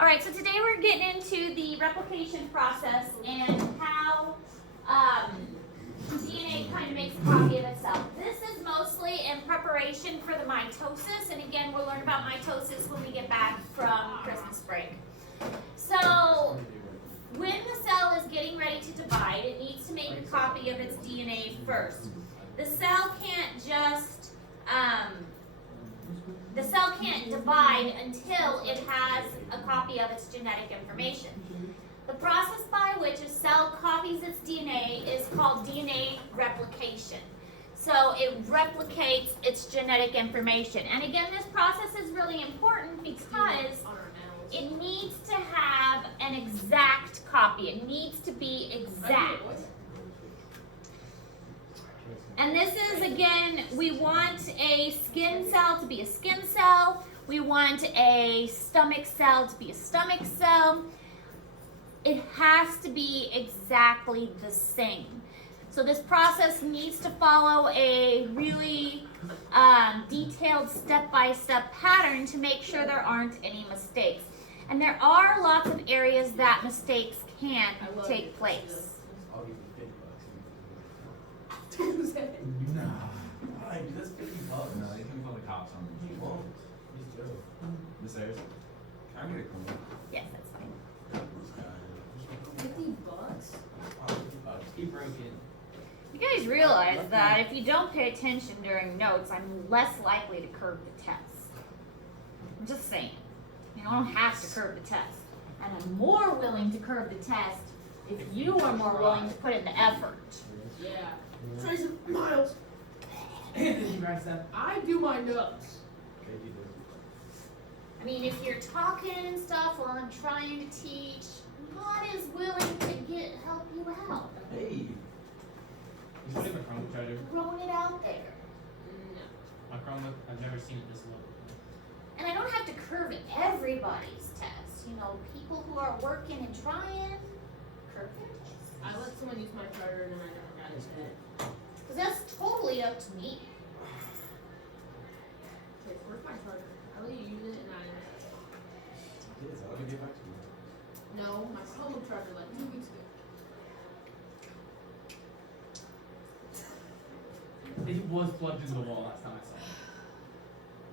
All right, so today we're getting into the replication process and how DNA kind of makes a copy of itself. This is mostly in preparation for the mitosis, and again, we'll learn about mitosis when we get back from Christmas break. So, when the cell is getting ready to divide, it needs to make a copy of its DNA first. The cell can't just divide until it has a copy of its genetic information. The process by which a cell copies its DNA is called DNA replication. So it replicates its genetic information. And again, this process is really important because it needs to have an exact copy. It needs to be exact. And this is, again, we want a skin cell to be a skin cell. We want a stomach cell to be a stomach cell. It has to be exactly the same. So this process needs to follow a really detailed step-by-step pattern to make sure there aren't any mistakes. And there are lots of areas that mistakes can take place. No. That's $50. No, they can call the cops on me. Whoa. Miss Ayers, can I get a coin? Yes, that's fine. $50? He broke it. You guys realize that if you don't pay attention during notes, I'm less likely to curve the test. I'm just saying. You know, I don't have to curve the test. And I'm more willing to curve the test if you are more willing to put in the effort. Yeah. Tracy Miles. He writes that. I do my notes. I mean, if you're talking and stuff while I'm trying to teach, God is willing to help you out. Hey. Is that even a Chromebook charger? Throwing it out there. No. My Chromebook, I've never seen it this low. And I don't have to curve everybody's test. You know, people who are working and trying, curve their tests. I let someone use my charger and then I never got it. Because that's totally up to me. Okay, where's my charger? I let you use it and I Yes, I'll get back to you. no, my Chromebook charger like 2 weeks ago. It was plugged into the wall last time I saw it.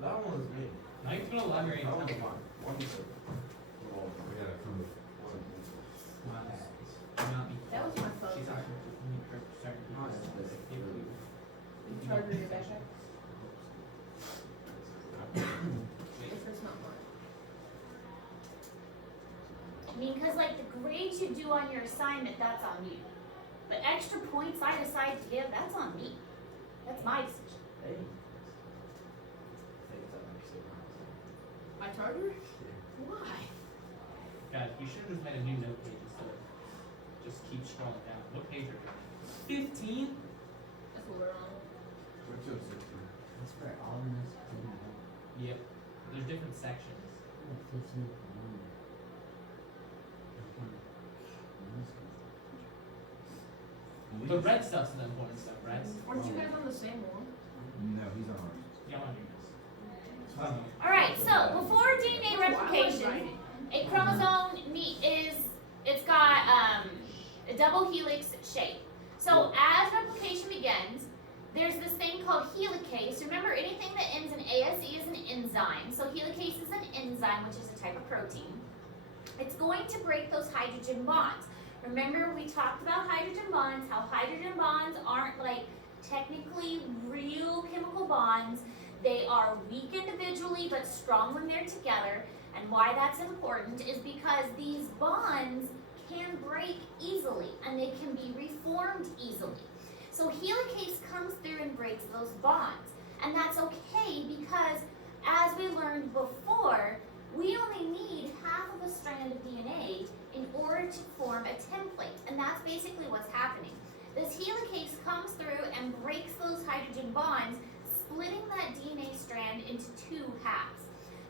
That one was me. Now you can elaborate That and one's tell me. mine. One is Well, we got a proof. My bad. Not me. That was my phone. She's actually certain people. The charger in your backpack? If it's not mine. I mean, because like the grades you do on your assignment, that's on you. But extra points I decide to give, that's on me. That's my decision. Hey. My charger? Why? Guys, you should have just made a new note page instead of just keep scrolling down. What page are you on? 15? That's what we're on. We're to 16. That's for all of us. Yep. There's different sections. 15. The red stuff's the important stuff, right? Weren't you guys on the same one? No, he's on ours. Y'all want to do this. All right, so before DNA replication, a chromosome it's got a double helix shape. So as replication begins, there's this thing called helicase. Remember, anything that ends in ASE is an enzyme. So helicase is an enzyme, which is a type of protein. It's going to break those hydrogen bonds. Remember, we talked about hydrogen bonds, how hydrogen bonds aren't like technically real chemical bonds. They are weak individually but strong when they're together. And why that's important is because these bonds can break easily and they can be reformed easily. So helicase comes through and breaks those bonds. And that's okay because, as we learned before, we only need half of a strand of DNA in order to form a template. And that's basically what's happening. This helicase comes through and breaks those hydrogen bonds, splitting that DNA strand into two halves.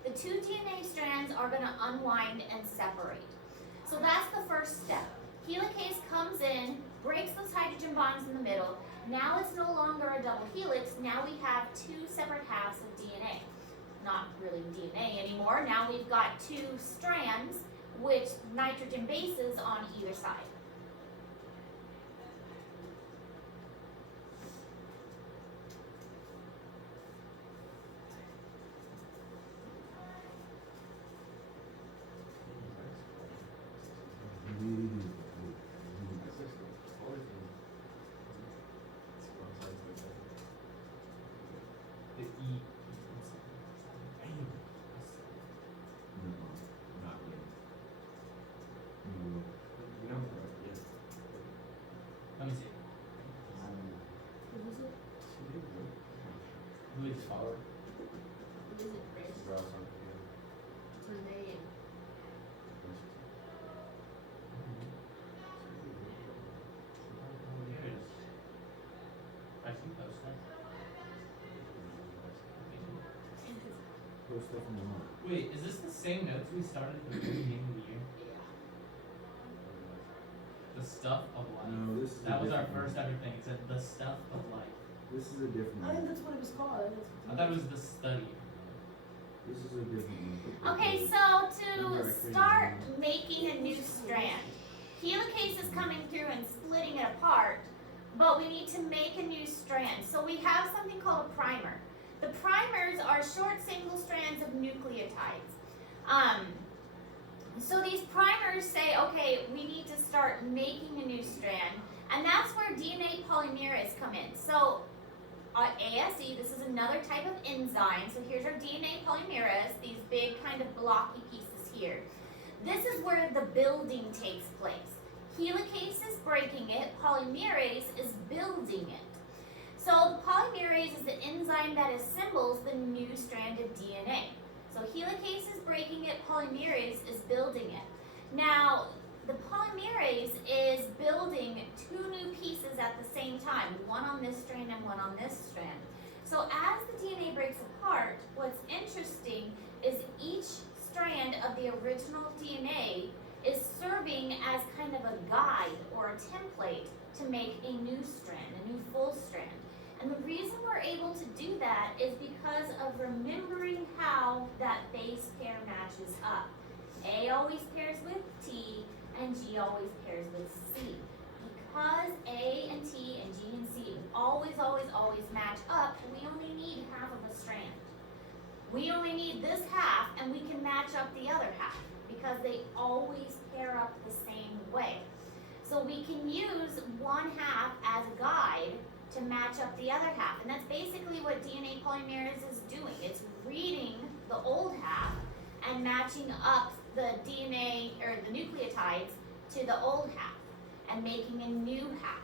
The two DNA strands are going to unwind and separate. So that's the first step. Helicase comes in, breaks those hydrogen bonds in the middle. Now it's no longer a double helix. Now we have two separate halves of DNA. not really DNA anymore. Now we've got two strands with nitrogen bases on either side. The E. Not yet. No. You know, yes. Let me see. Who is it? Who is power? Who is it, Chris? Renee. Here it is. I see post stuff. Post stuff in the month. Wait, is this the same notes we started at the very beginning of the year? The stuff of life. No, this is That a was our different first ever thing. It said the stuff of life. This is a different I think one. that's what it was called. I thought it was the study. This is a different one. Okay, so to start making a new strand, helicase is coming through and splitting it apart, but we need to make a new strand. So we have something called a primer. The primers are short single strands of nucleotides. So these primers say, okay, we need to start making a new strand, and that's where DNA polymerase come in. So ASE, this is another type of enzyme. So here's our DNA polymerase, these big kind of blocky pieces here. This is where the building takes place. Helicase is breaking it, polymerase is building it. So the polymerase is the enzyme that assembles the new strand of DNA. So helicase is breaking it, polymerase is building it. Now, the polymerase is building two new pieces at the same time, one on this strand and one on this strand. So as the DNA breaks apart, what's interesting is each strand of the original DNA is serving as kind of a guide or a template to make a new strand, a new full strand. And the reason we're able to do that is because of remembering how that base pair matches up. A always pairs with T, and G always pairs with C. Because A and T and G and C always match up, we only need half of a strand. We only need this half, and we can match up the other half, because they always pair up the same way. So we can use one half as a guide to match up the other half. And that's basically what DNA polymerase is doing. It's reading the old half and matching up the DNA or the nucleotides to the old half and making a new half.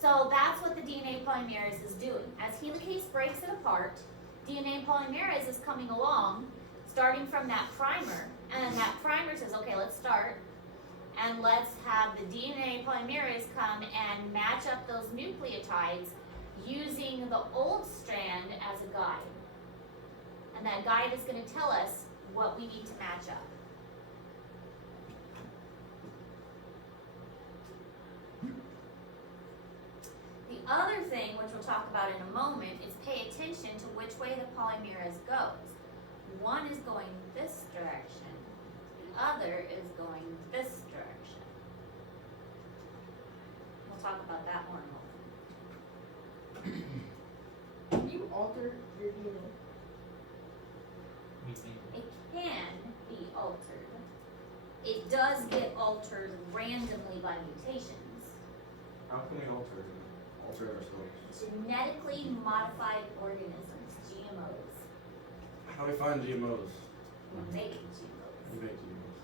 So that's what the DNA polymerase is doing. As helicase breaks it apart, DNA polymerase is coming along, starting from that primer, and that primer says, okay, let's start, and let's have the DNA polymerase come and match up those nucleotides using the old strand as a guide. And that guide is going to tell us what we need to match up. The other thing, which we'll talk about in a moment, is pay attention to which way the polymerase goes. One is going this direction, the other is going this direction. We'll talk about that more in a moment. Can you alter your DNA? Me think. It can be altered. It does get altered randomly by mutations. How can we alter ourselves? Genetically modified organisms, GMOs. How do we find GMOs? We make GMOs. You make GMOs.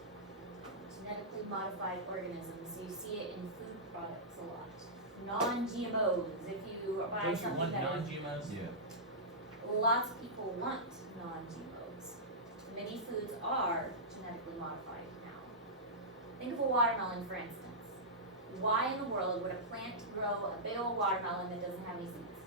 Genetically modified organisms. You see it in food products a lot. Non-GMOs. If you buy Don't you something want that is, non-GMOs? Yeah. lots of people want non-GMOs. Many foods are genetically modified now. Think of a watermelon, for instance. Why in the world would a plant grow a big old watermelon that doesn't have any seeds?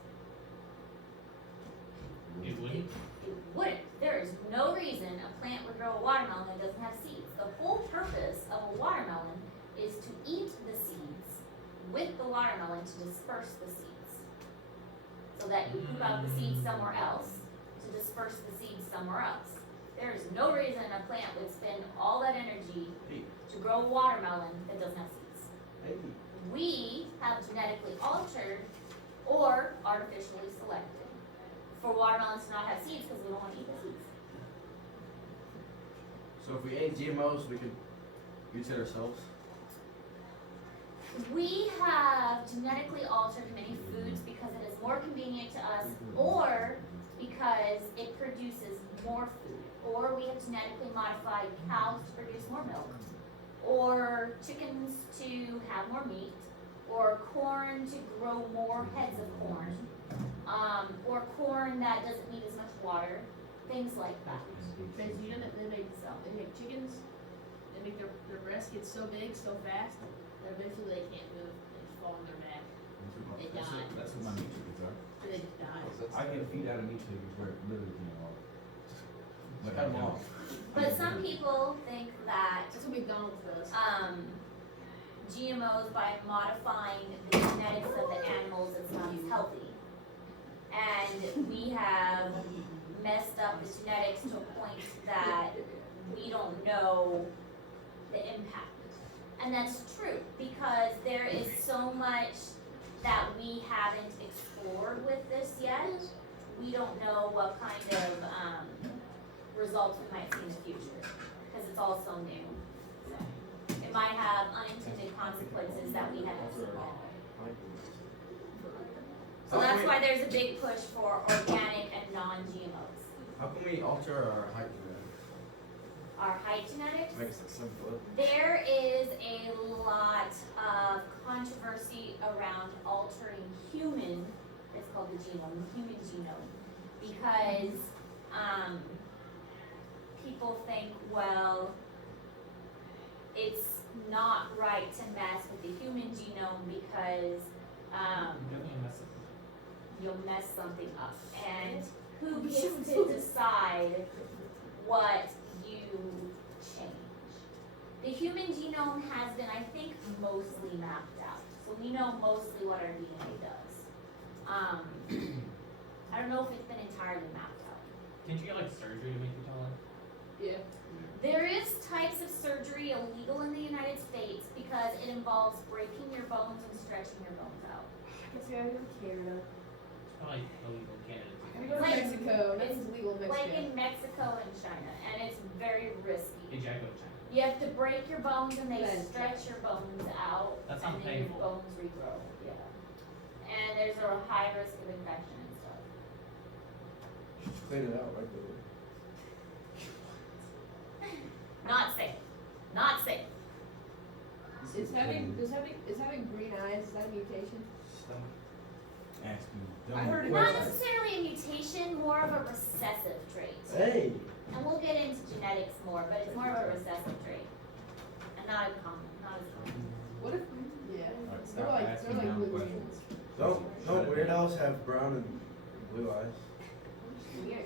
It wouldn't. It wouldn't. There is no reason a plant would grow a watermelon that doesn't have seeds. The whole purpose of a watermelon is to eat the seeds with the watermelon to disperse the seeds. So that you poop out the seeds somewhere else to disperse the seeds somewhere else. There is no reason a plant would spend all that energy to grow watermelon that doesn't have seeds. Hey. We have genetically altered or artificially selected for watermelons to not have seeds because we don't want to eat the seeds. So if we ate GMOs, we could mutate ourselves. We have genetically altered many foods because it is more convenient to us, or because it produces more food, or we have genetically modified cows to produce more milk, or chickens to have more meat, or corn to grow more heads of corn, or corn that doesn't need as much water, things like that. Because you know that they make chickens, they make their breasts get so big so fast that eventually they can't move. They just fall on their back. They die. That's what my meat chickens are. So they just die. I can feed out of meat chickens where it literally can't walk. But Cut 'em off. But some people think that That's what McDonald's does. GMOs, by modifying the genetics of the animals, it's not as healthy. And we have messed up the genetics to a point that we don't know the impact. And that's true, because there is so much that we haven't explored with this yet. We don't know what kind of results we might see in the future, because it's all so new. So it might have unintended consequences that we haven't seen yet. So that's why there's a big push for organic and non-GMOs. How can we alter our height genetics? Our height genetics, Make us like 7 foot. there is a lot of controversy around altering human, it's called the genome, the human genome, because people think, well, it's not right to mess with the human genome because Definitely mess up. you'll mess something up. And who gets to decide what you change? The human genome has been, I think, mostly mapped out. So we know mostly what our DNA does. I don't know if it's been entirely mapped out. Can't you get like surgery to make you taller? Yeah. There is types of surgery illegal in the United States because it involves breaking your bones and stretching your bones out. Let's go to Canada. It's probably illegal in Canada too. We go to Like- Mexico. This is legal in Mexico. Like in Mexico and China, and it's very risky. Hey, Jack, go to China. You have to break your bones and they Good. stretch your bones out, That and sounds then painful. your bones regrow. Yeah, and there's a high risk of infection and stuff. Just clean it out right there. Not safe. Not safe. Is having green eyes, is that a mutation? Stop asking dumb I heard it- Not questions. necessarily a mutation, more of a recessive trait. Hey! And we'll get into genetics more, but it's more of a recessive trait, and not as common. What if, yeah, Alright, they're stop like asking dumb blue questions. Don't weirdos have brown and blue eyes? Weird.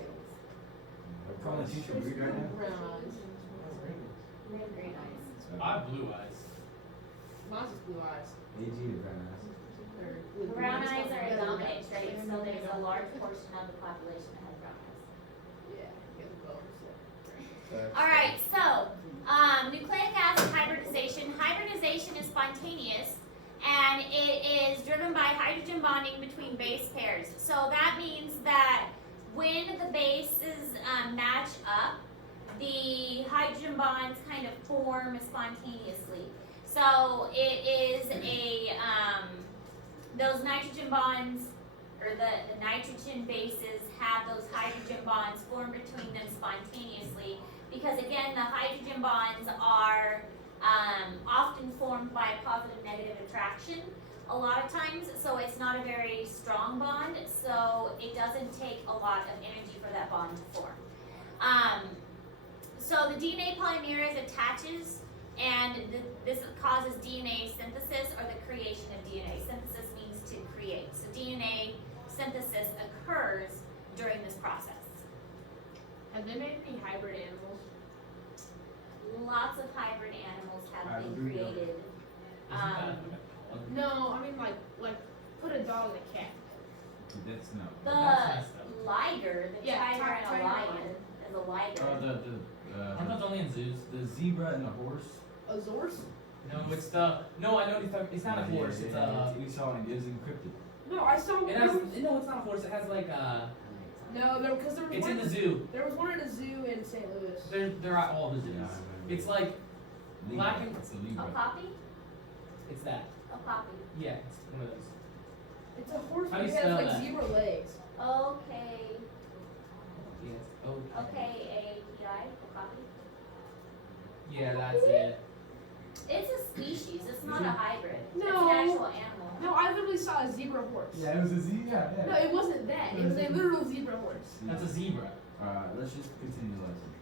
I'm calling the teacher weird right now. Brown eyes. We have green eyes. I have blue eyes. Mine's just blue eyes. AG to brown eyes. Or blue Brown eyes. eyes are a dominant trait, so there's a large portion of the population that has brown eyes. Yeah, you got the bones. Alright, so, nucleic acid hybridization. Hybridization is spontaneous, and it is driven by hydrogen bonding between base pairs. So that means that when the bases match up, the hydrogen bonds kind of form spontaneously. So it is those nitrogen bonds, or the nitrogen bases have those hydrogen bonds formed between them spontaneously, because again, the hydrogen bonds are often formed by a positive negative attraction a lot of times, so it's not a very strong bond, so it doesn't take a lot of energy for that bond to form. So the DNA polymerase attaches, and this causes DNA synthesis, or the creation of DNA. Synthesis means to create. So DNA synthesis occurs during this process. Have they made any hybrid animals? Lots of hybrid animals have been Hallelujah. created. Isn't that like a dog? No, I mean like put a dog and a cat That's no. The That's messed up. liger, the Yeah, tiger and a tiger lion, lion. is a liger. Aren't those only in zoos? The zebra and the horse. Azores? No, it's the. No, I know it's not a horse. It's a. We saw it is encrypted. No, I saw. It has. No, it's not a horse. It has like No, because there was It's one. in the zoo. There was one at a zoo in St. Louis. They're at all the zoos. Yeah, I remember. It's like Libra. black and- It's a A Libra. poppy? it's that. A poppy. Yeah, it's one of those. It's a horse, How but do it you has spell like that? 0 legs. Okay. Yes. Okay. Okay, a poppy. Yeah, that's it. It's a species, it's not a hybrid. It's No. an actual animal. No, I literally saw a zebra horse. Yeah, it was a zebra. Yeah. No, it wasn't that. It was a literal zebra horse. That's a zebra. Alright, let's just continue the lesson.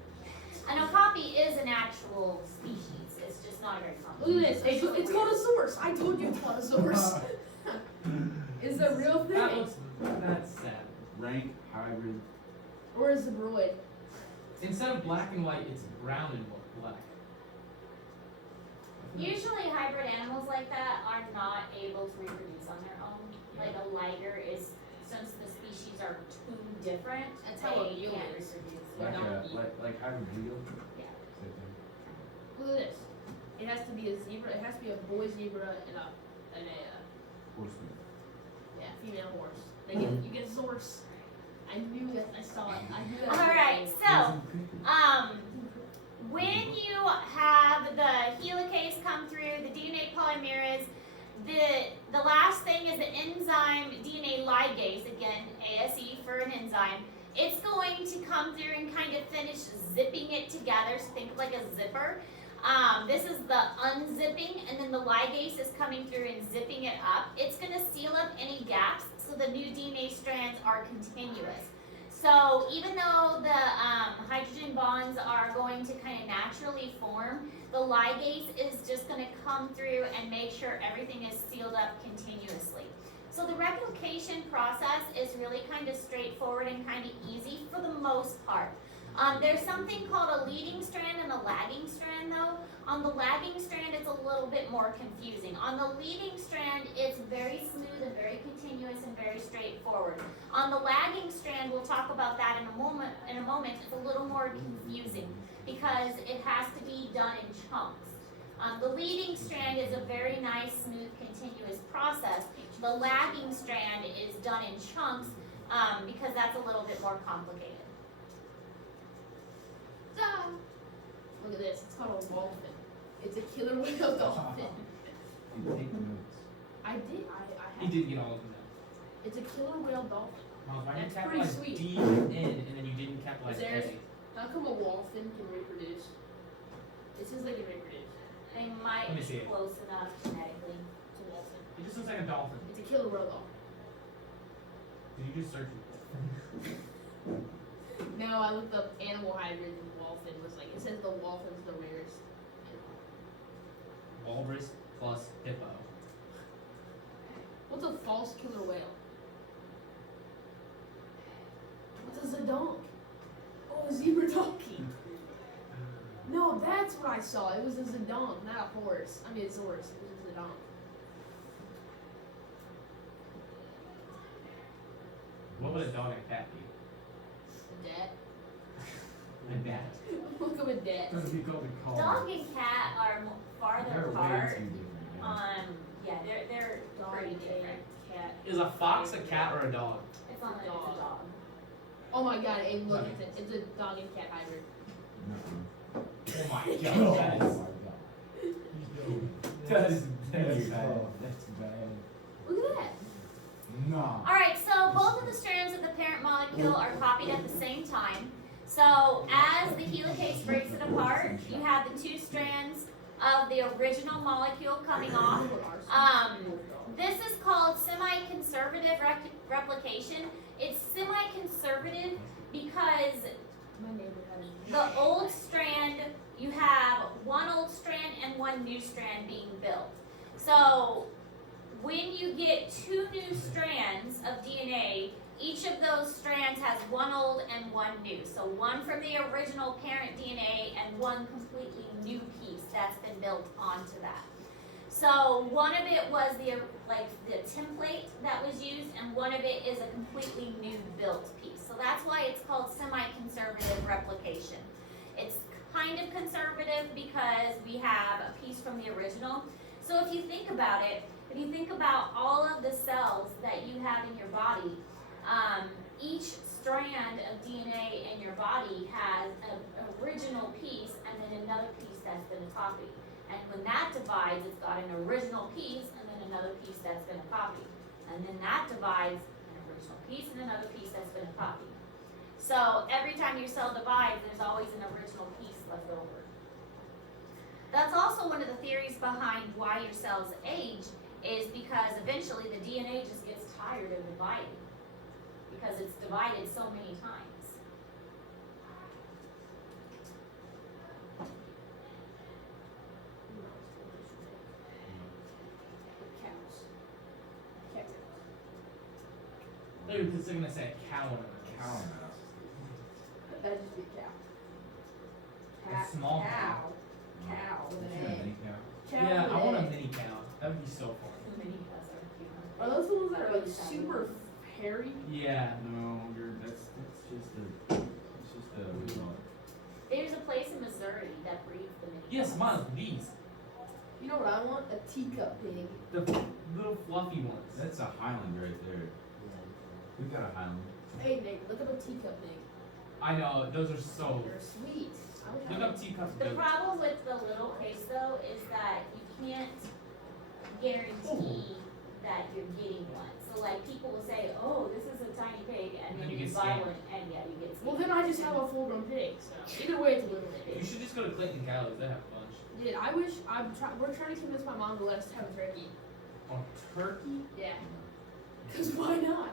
An okapi is an actual species, it's just not a very common. Look at this. It's called a source. I told you it's called a source. It's a real That thing. looks. That's sad. Rank, hybrid. Or a zebroid. Instead of black and white, it's brown and black. Usually hybrid animals like that are not able to reproduce on their own. Like a liger is, since the species are too different, That's how a they mule can't is. reproduce. They're Like not- like hybrid beetle. Yeah. Same thing. Look at this. It has to be a zebra. It has to be a boy zebra and a Horseman. female horse. You get source. I knew that. I saw it. I knew that. Alright, so, when you have the helicase come through, the DNA polymerase, the last thing is the enzyme DNA ligase, again, ASE for an enzyme. It's going to come through and kind of finish zipping it together, so think of like a zipper. This is the unzipping, and then the ligase is coming through and zipping it up. It's going to seal up any gaps so the new DNA strands are continuous. So even though the hydrogen bonds are going to kind of naturally form, the ligase is just going to come through and make sure everything is sealed up continuously. So the replication process is really kind of straightforward and kind of easy for the most part. There's something called a leading strand and a lagging strand though. On the lagging strand, it's a little bit more confusing. On the leading strand, it's very smooth and very continuous and very straightforward. On the lagging strand, we'll talk about that in a moment. It's a little more confusing because it has to be done in chunks. The leading strand is a very nice, smooth, continuous process. The lagging strand is done in chunks because that's a little bit more complicated. Look at this. It's called a dolphin. It's a killer whale dolphin. You take notes. I did. I He had. did get all of them. It's a killer whale dolphin. Miles, why did you That's pretty capitalize sweet. D in and then you didn't capitalize There's- A? How come a dolphin can reproduce? It says they can reproduce. They might Let me see be it. close enough genetically. It's a dolphin. It just looks like a dolphin. It's a killer whale dolphin. Did you just search it? No, I looked up animal hybrids and dolphin was like, it says the dolphin's the rarest. Walrus plus hippo. What's a false killer whale? What's a zedonk? Oh, a zebra donkey. No, that's what I saw. It was a zedonk, not a horse. I mean, a horse. It was a zedonk. What would a dog and a cat be? A dat. A bat. Look up a dat. Doesn't be called a call. Dog and cat are farther They're way apart. too different. Yeah. Yeah, they're Dog pretty and different. cat. Is a fox a cat or a dog? It's on the Dog. it's a dog. Oh my god, and look, it's a dog and cat hybrid. Nuh-uh. Oh my Oh god, that my is. god. That is That's weird. bad. That's bad. Look at that. Nah. Alright, so both of the strands of the parent molecule are copied at the same time. So as the helicase breaks it apart, you have the two strands of the original molecule coming off. This is called semi-conservative replication. It's semi-conservative because My neighbor had a the old strand, you have one old strand and one new strand being built. So when you get two new strands of DNA, each of those strands has one old and one new. So one from the original parent DNA and one completely new piece that's been built onto that. So one of it was the template that was used, and one of it is a completely new built piece. So that's why it's called semi-conservative replication. It's kind of conservative because we have a piece from the original. So if you think about it, if you think about all of the cells that you have in your body, each strand of DNA in your body has an original piece and then another piece that's been copied. And when that divides, it's got an original piece and then another piece that's been copied. And then that divides an original piece and another piece that's been copied. So every time your cell divides, there's always an original piece left over. That's also one of the theories behind why your cells age, is because eventually the DNA just gets tired of dividing because it's divided so many times. Cows. Cat They're just gonna say a cow in a Cow mouse. mouse. That'd just be a cow. A small cow. Cow with an Yeah, egg. mini cow. Cow Yeah, with I an want a egg. mini cow. That would be so fun. Many of us are cute. Are those the ones that are like super hairy? Yeah. No, that's just a, what do you call it? There's a place in Missouri that breeds the mini Yes, cows. Miles, these. You know what I want? A teacup pig. The little fluffy ones. That's a Highland right there. We've got a Highland. Hey Nick, look up a teacup pig. I know, those are so. They're sweet. I would Look have up teacups. The goats. problem with the little pigs though is that you can't guarantee that you're getting one. So like people will say, oh, this is a tiny pig, and then You you get buy scammed. one, and yeah, you get Well, scammed. then I just have a full-grown pig. So either way, it's a little You pig. should just go to Clinton Cows. They have a bunch. Dude, I wish we're trying to convince my mom to let us have a turkey. On turkey? Yeah. Cause why not?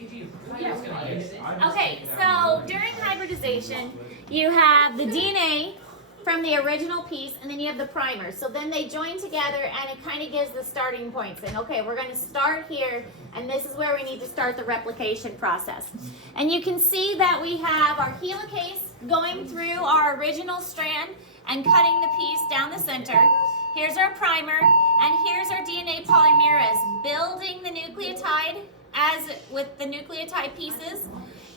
AJ, Yeah, it's gonna why age. is it? Okay, so during hybridization, you have the DNA from the original piece, and then you have the primer. So then they join together, and it kind of gives the starting point, saying, okay, we're going to start here, and this is where we need to start the replication process. And you can see that we have our helicase going through our original strand and cutting the piece down the center. Here's our primer, and here's our DNA polymerase building the nucleotide as with the nucleotide pieces.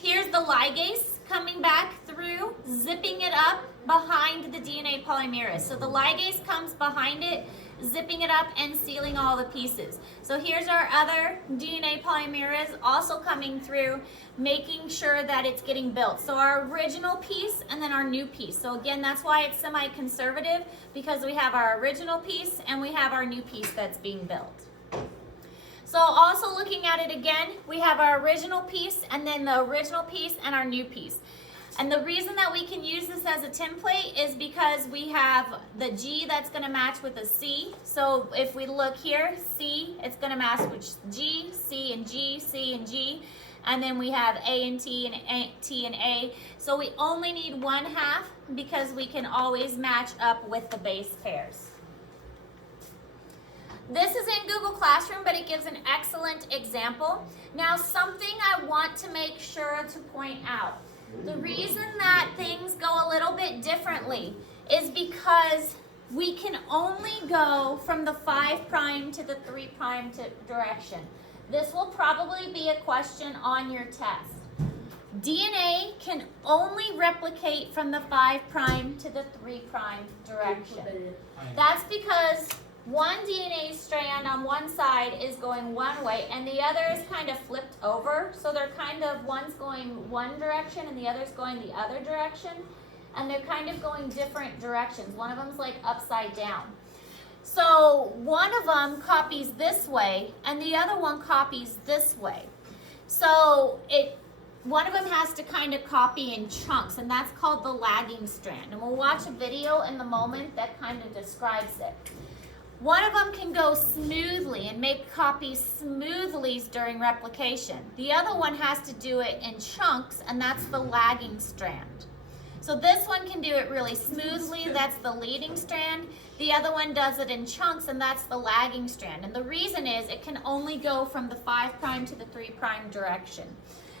Here's the ligase coming back through, zipping it up behind the DNA polymerase. So the ligase comes behind it, zipping it up and sealing all the pieces. So here's our other DNA polymerase also coming through, making sure that it's getting built. So our original piece and then our new piece. So again, that's why it's semi-conservative, because we have our original piece and we have our new piece that's being built. So also looking at it again, we have our original piece and then the original piece and our new piece. And the reason that we can use this as a template is because we have the G that's going to match with a C. So if we look here, C, it's going to match with G, C and G, C and G. And then we have A and T and A, T and A. So we only need 1/2 because we can always match up with the base pairs. This is in Google Classroom, but it gives an excellent example. Now, something I want to make sure to point out. The reason that things go a little bit differently is because we can only go from the 5' to the 3' direction. This will probably be a question on your test. DNA can only replicate from the 5' to the 3' direction. That's because one DNA strand on one side is going one way and the other is kind of flipped over. So they're kind of, one's going one direction and the other's going the other direction. And they're kind of going different directions. One of them's like upside down. So one of them copies this way and the other one copies this way. So one of them has to kind of copy in chunks, and that's called the lagging strand. And we'll watch a video in the moment that kind of describes it. One of them can go smoothly and make copies smoothly during replication. The other one has to do it in chunks, and that's the lagging strand. So this one can do it really smoothly, that's the leading strand. The other one does it in chunks, and that's the lagging strand. And the reason is it can only go from the 5' to the 3' direction.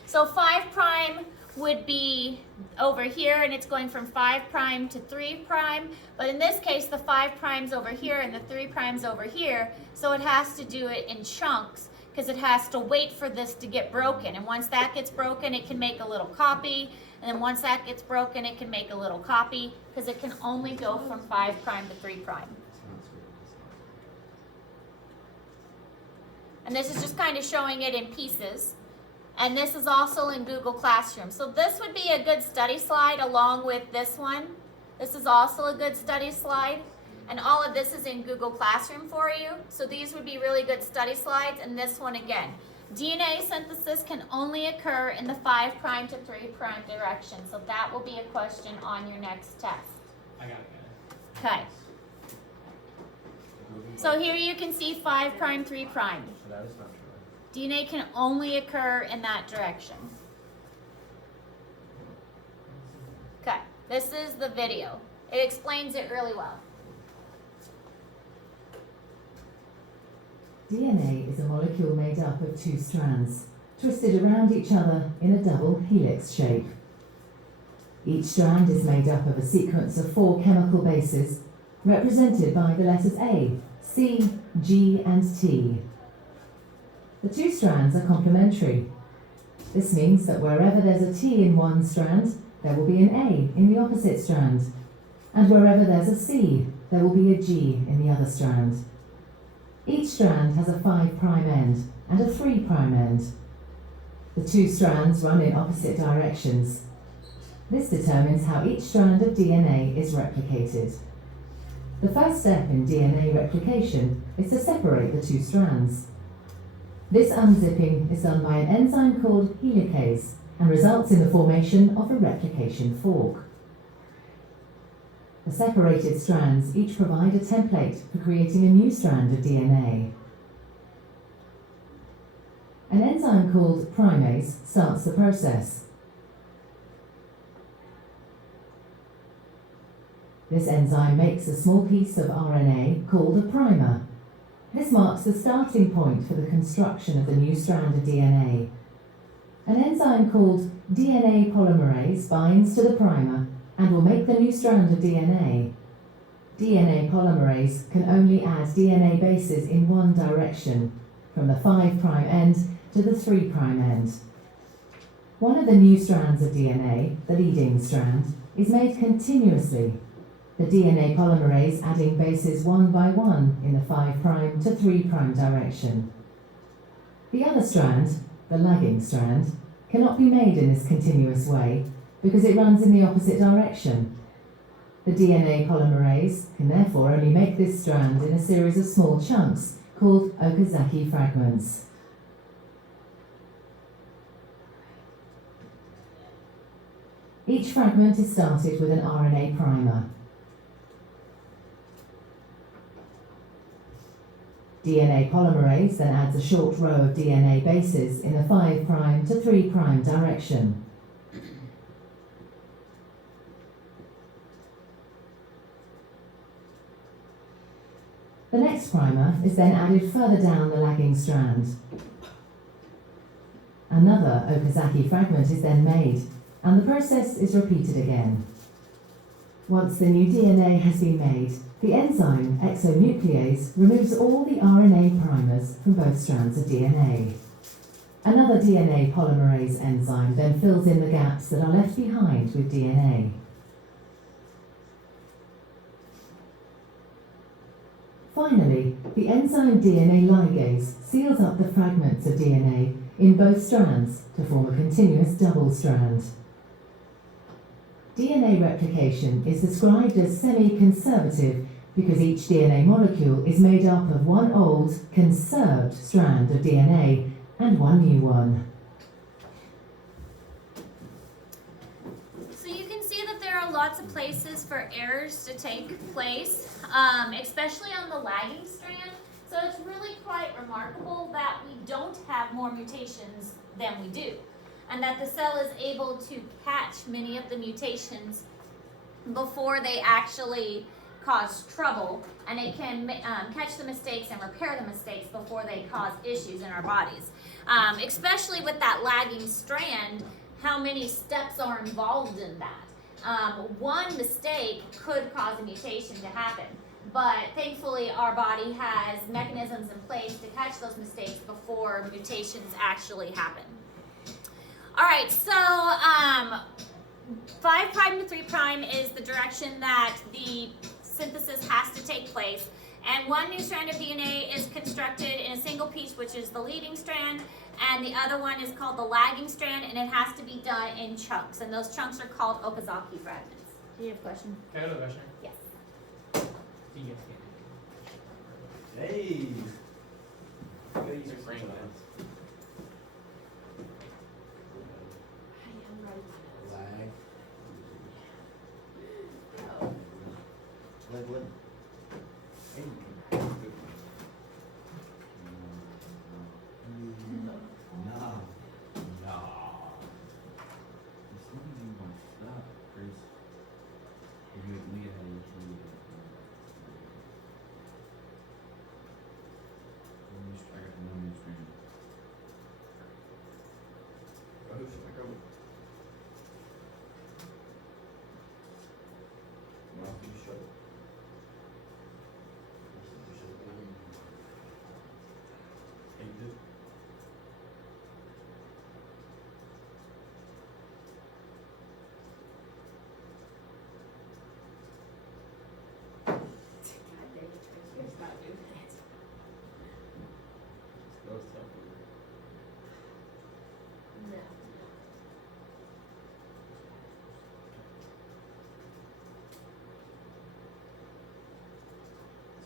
So 5' would be over here, and it's going from 5' to 3'. But in this case, the 5' over here and the 3' over here, so it has to do it in chunks because it has to wait for this to get broken. And once that gets broken, it can make a little copy. And then once that gets broken, it can make a little copy because it can only go from 5' to 3'. And this is just kind of showing it in pieces. And this is also in Google Classroom. So this would be a good study slide along with this one. This is also a good study slide. And all of this is in Google Classroom for you. So these would be really good study slides. And this one again. DNA synthesis can only occur in the 5' to 3' direction. So that will be a question on your next test. I got it. Okay. So here you can see 5', 3'. So that is not true. DNA can only occur in that direction. Okay, this is the video. It explains it really well. DNA is a molecule made up of 2 strands, twisted around each other in a double helix shape. Each strand is made up of a sequence of 4 chemical bases, represented by the letters A, C, G, and T. The 2 strands are complementary. This means that wherever there's a T in one strand, there will be an A in the opposite strand. And wherever there's a C, there will be a G in the other strand. Each strand has a 5' end and a 3' end. The 2 strands run in opposite directions. This determines how each strand of DNA is replicated. The first step in DNA replication is to separate the 2 strands. This unzipping is done by an enzyme called helicase and results in the formation of a replication fork. The separated strands each provide a template for creating a new strand of DNA. An enzyme called primase starts the process. This enzyme makes a small piece of RNA called a primer. This marks the starting point for the construction of the new strand of DNA. An enzyme called DNA polymerase binds to the primer and will make the new strand of DNA. DNA polymerase can only add DNA bases in one direction, from the 5' end to the 3' end. One of the new strands of DNA, the leading strand, is made continuously. The DNA polymerase adding bases one by one in the 5' to 3' direction. The other strand, the lagging strand, cannot be made in this continuous way because it runs in the opposite direction. The DNA polymerase can therefore only make this strand in a series of small chunks called Okazaki fragments. Each fragment is started with an RNA primer. DNA polymerase then adds a short row of DNA bases in the 5' to 3' direction. The next primer is then added further down the lagging strand. Another Okazaki fragment is then made, and the process is repeated again. Once the new DNA has been made, the enzyme exonuclease removes all the RNA primers from both strands of DNA. Another DNA polymerase enzyme then fills in the gaps that are left behind with DNA. Finally, the enzyme DNA ligase seals up the fragments of DNA in both strands to form a continuous double strand. DNA replication is described as semi-conservative because each DNA molecule is made up of one old, conserved strand of DNA and one new one. So you can see that there are lots of places for errors to take place, especially on the lagging strand. So it's really quite remarkable that we don't have more mutations than we do, and that the cell is able to catch many of the mutations before they actually cause trouble, and it can catch the mistakes and repair the mistakes before they cause issues in our bodies. Especially with that lagging strand, how many steps are involved in that. One mistake could cause a mutation to happen, but thankfully our body has mechanisms in place to catch those mistakes before mutations actually happen. All right, so 5' to 3' is the direction that the synthesis has to take place. And one new strand of DNA is constructed in a single piece, which is the leading strand, and the other one is called the lagging strand, and it has to be done in chunks, and those chunks are called Okazaki fragments. Do you have a question? Can I go to the question? Yes. You guys can. Hey. Gotta use your brain, man. I'm writing my Lag. notes. Oh. Lag what? Hey. Nah. Nah. As long as you won't stop, Chris. If you look at how you treat it. I got the number screen. Oh, should I go? Well, you should. Hey, you did. God dang it, Trace, you gotta stop doing that. That was tough. No.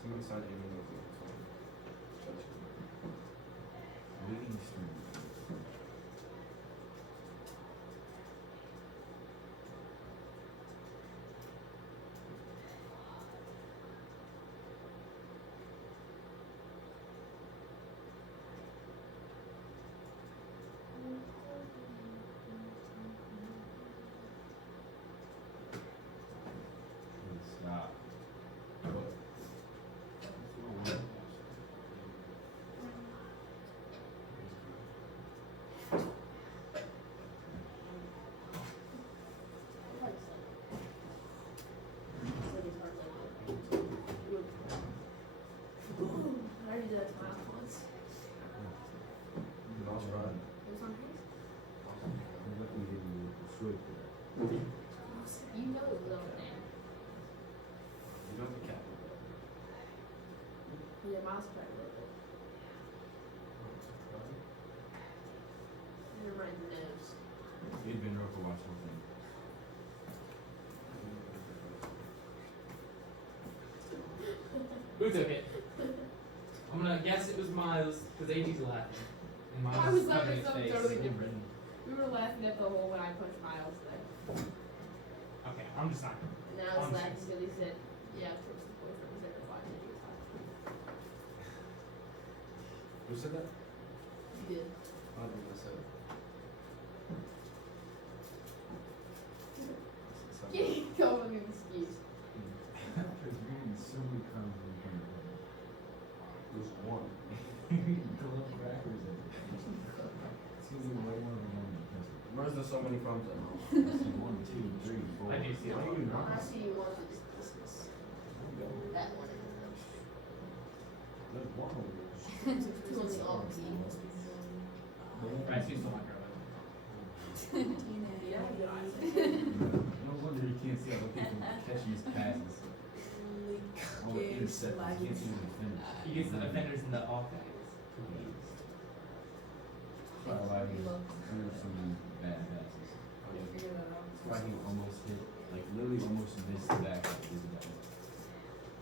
Someone signed even though it's not Leading string. Stop. I already did that to my house once. You lost run. It was on pace. I'm lucky you didn't destroy it. You know it was over there. You don't have the cap. Yeah, Miles tried a little bit. You're right in the nose. You'd been rough to watch the whole thing. Who took it? I'm gonna guess it was Miles, because AG's laughing. And Miles I was is laughing covering his something face. totally different. We were laughing at the hole when I punched Miles there. Okay, I'm just not gonna. And then I was laughing because he said, yeah, of course the boyfriend was there to watch it. He was laughing. Who said that? You did. I don't think I said it. Can't come with an excuse. Because you're getting so many comments in front of him. There's one. Go up backwards. It's gonna be way more than one. Where's there so many crumbs at? 1, 2, 3, 4. I do see it. Why are you I not? see you want to dismiss that one. There's one over there. Two on the alt team. I see still my girl. Yeah, good eyes. No wonder you can't see other people catching his passes. All the interceptions, you can't see the defenders. He gets the defenders in the offense. That's why he threw so many bad passes. That's why he almost hit, like literally almost missed the back of his back.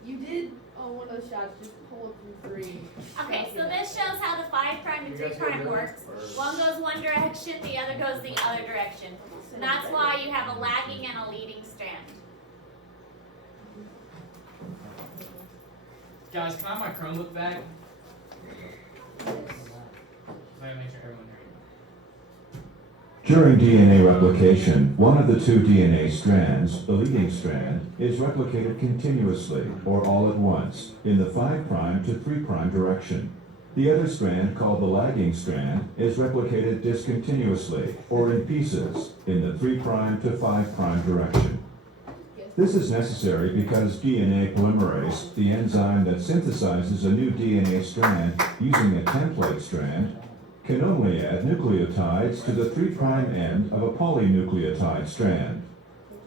You did on one of those shots just pull it from three. Okay, so this shows how the 5' You to guys 3' good? works. Or- One goes one direction, the other goes the other direction. And that's why you have a lagging and a leading strand. Guys, can I have my Chromebook back? So I gotta make sure everyone hears. During DNA replication, one of the two DNA strands, the leading strand, is replicated continuously or all at once in the 5' to 3' direction. The other strand, called the lagging strand, is replicated discontinuously, or in pieces, in the 3' to 5' direction. This is necessary because DNA polymerase, the enzyme that synthesizes a new DNA strand using a template strand, can only add nucleotides to the 3' end of a polynucleotide strand.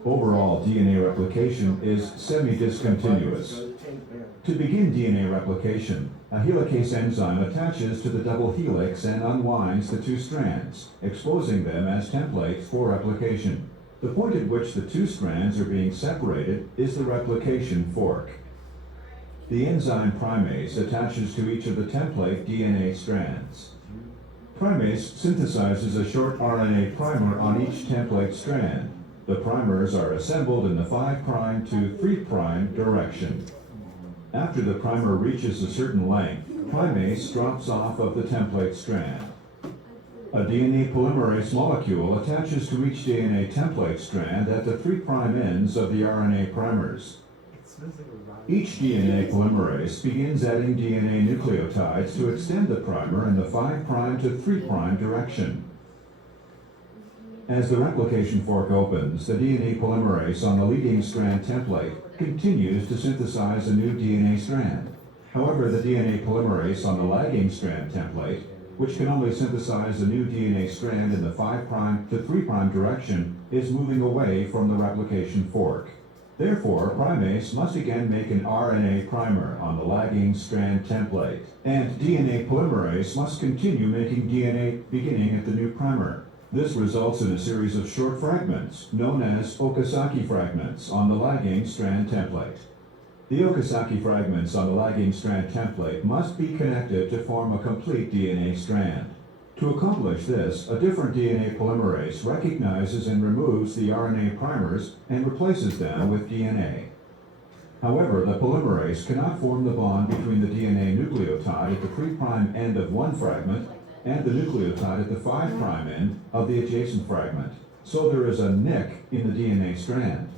Overall DNA replication is semi-discontinuous. To begin DNA replication, a helicase enzyme attaches to the double helix and unwinds the 2 strands, exposing them as templates for replication. The point at which the 2 strands are being separated is the replication fork. The enzyme primase attaches to each of the template DNA strands. Primase synthesizes a short RNA primer on each template strand. The primers are assembled in the 5' to 3' direction. After the primer reaches a certain length, primase drops off of the template strand. A DNA polymerase molecule attaches to each DNA template strand at the 3' ends of the RNA primers. Each DNA polymerase begins adding DNA nucleotides to extend the primer in the 5' to 3' direction. As the replication fork opens, the DNA polymerase on the leading strand template continues to synthesize a new DNA strand. However, the DNA polymerase on the lagging strand template, which can only synthesize a new DNA strand in the 5' to 3' direction, is moving away from the replication fork. Therefore, primase must again make an RNA primer on the lagging strand template, and DNA polymerase must continue making DNA beginning at the new primer. This results in a series of short fragments, known as Okazaki fragments, on the lagging strand template. The Okazaki fragments on the lagging strand template must be connected to form a complete DNA strand. To accomplish this, a different DNA polymerase recognizes and removes the RNA primers and replaces them with DNA. However, the polymerase cannot form the bond between the DNA nucleotide at the 3' end of one fragment and the nucleotide at the 5' end of the adjacent fragment, so there is a nick in the DNA strand.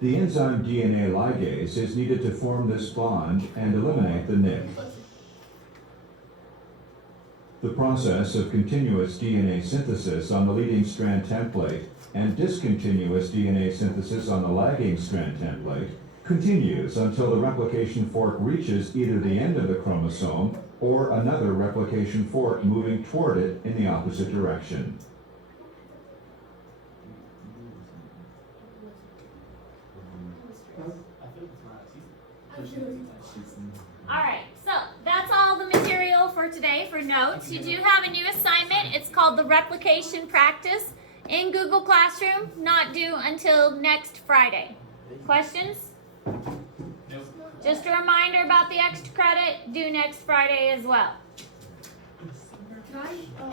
The enzyme DNA ligase is needed to form this bond and eliminate the nick. The process of continuous DNA synthesis on the leading strand template and discontinuous DNA synthesis on the lagging strand template continues until the replication fork reaches either the end of the chromosome or another replication fork moving toward it in the opposite direction. Alright, so that's all the material for today for notes. You do have a new assignment. It's called the Replication Practice in Google Classroom, not due until next Friday. Questions? Nope. Just a reminder about the extra credit, due next Friday as well. Can I,